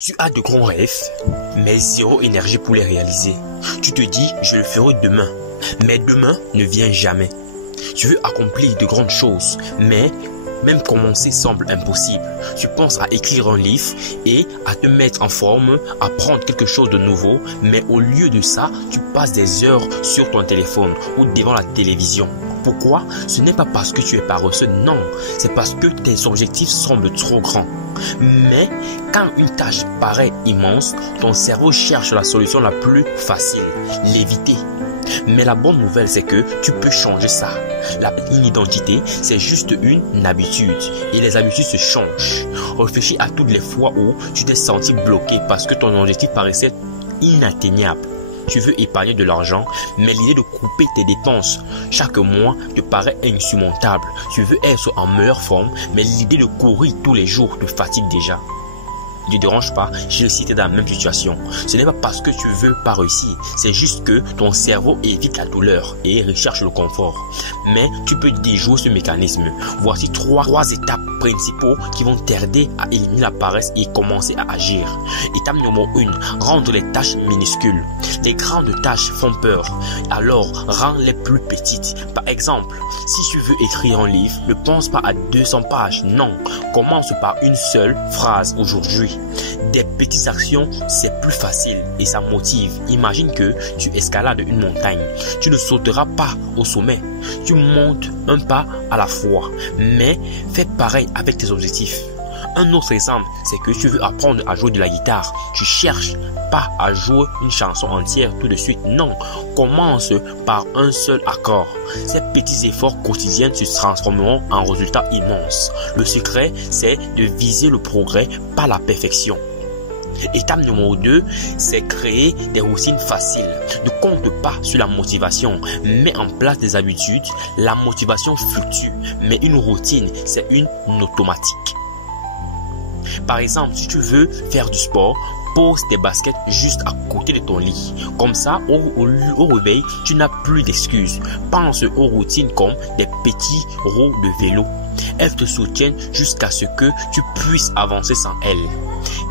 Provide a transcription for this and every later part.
Tu as de grands rêves, mais zéro énergie pour les réaliser. Tu te dis, je le ferai demain, mais demain ne vient jamais. Tu veux accomplir de grandes choses, mais même commencer semble impossible. Tu penses à écrire un livre et à te mettre en forme, à apprendre quelque chose de nouveau, mais au lieu de ça, tu passes des heures sur ton téléphone ou devant la télévision. Pourquoi? Ce n'est pas parce que tu es paresseux, non, c'est parce que tes objectifs semblent trop grands. Mais quand une tâche paraît immense, ton cerveau cherche la solution la plus facile, l'éviter. Mais la bonne nouvelle, c'est que tu peux changer ça. Une identité, c'est juste une habitude. Et les habitudes se changent. Réfléchis à toutes les fois où tu t'es senti bloqué parce que ton objectif paraissait inatteignable. Tu veux épargner de l'argent, mais l'idée de couper tes dépenses chaque mois te paraît insurmontable. Tu veux être en meilleure forme, mais l'idée de courir tous les jours te fatigue déjà. Ne te dérange pas, j'ai cité dans la même situation. Ce n'est pas parce que tu veux pas réussir, c'est juste que ton cerveau évite la douleur et recherche le confort. Mais tu peux déjouer ce mécanisme. Voici trois étapes principaux qui vont t'aider à éliminer la paresse et commencer à agir. Étape numéro 1, rendre les tâches minuscules. Les grandes tâches font peur, alors rends-les plus petites. Par exemple, si tu veux écrire un livre, ne pense pas à 200 pages, non. Commence par une seule phrase aujourd'hui. Des petites actions, c'est plus facile et ça motive. Imagine que tu escalades une montagne. Tu ne sauteras pas au sommet. Tu montes un pas à la fois. Mais fais pareil avec tes objectifs. Un autre exemple, c'est que tu veux apprendre à jouer de la guitare. Tu cherches pas à jouer une chanson entière tout de suite. Non, commence par un seul accord. Ces petits efforts quotidiens se transformeront en résultats immenses. Le secret, c'est de viser le progrès, pas la perfection. Étape numéro 2, c'est créer des routines faciles. Ne compte pas sur la motivation. Mets en place des habitudes. La motivation fluctue, mais une routine, c'est une automatique. Par exemple, si tu veux faire du sport, pose tes baskets juste à côté de ton lit. Comme ça, au réveil, tu n'as plus d'excuses. Pense aux routines comme des petits roues de vélo. Elles te soutiennent jusqu'à ce que tu puisses avancer sans elles.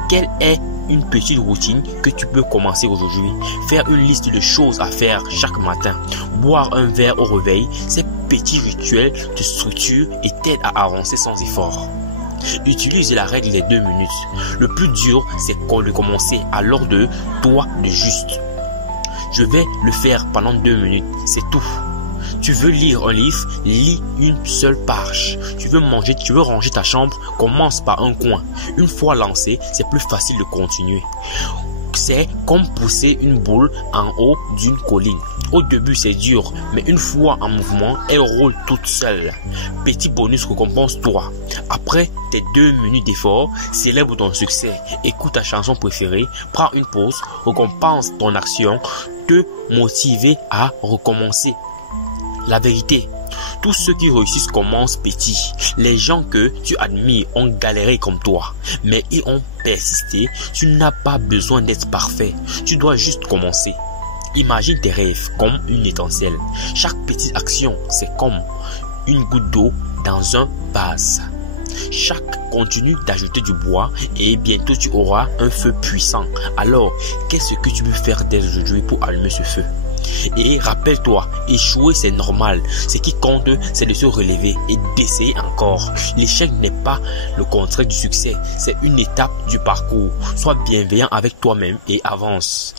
Quelle est une petite routine que tu peux commencer aujourd'hui? Faire une liste de choses à faire chaque matin. Boire un verre au réveil. Ces petits rituels te structurent et t'aident à avancer sans effort. Utilise la règle des 2 minutes. Le plus dur, c'est de commencer alors de toi de juste. Je vais le faire pendant 2 minutes, c'est tout. Tu veux lire un livre, lis une seule page. Tu veux ranger ta chambre, commence par un coin. Une fois lancé, c'est plus facile de continuer. C'est comme pousser une boule en haut d'une colline. Au début, c'est dur, mais une fois en mouvement, elle roule toute seule. Petit bonus, récompense-toi. Après tes 2 minutes d'effort, célèbre ton succès. Écoute ta chanson préférée, prends une pause, récompense ton action, te motiver à recommencer. La vérité, tous ceux qui réussissent commencent petits. Les gens que tu admires ont galéré comme toi, mais ils ont persisté. Tu n'as pas besoin d'être parfait. Tu dois juste commencer. Imagine tes rêves comme une étincelle. Chaque petite action, c'est comme une goutte d'eau dans un vase. Chaque continue d'ajouter du bois et bientôt tu auras un feu puissant. Alors, qu'est-ce que tu peux faire dès aujourd'hui pour allumer ce feu? Et rappelle-toi, échouer c'est normal. Ce qui compte, c'est de se relever et d'essayer encore. L'échec n'est pas le contraire du succès, c'est une étape du parcours. Sois bienveillant avec toi-même et avance.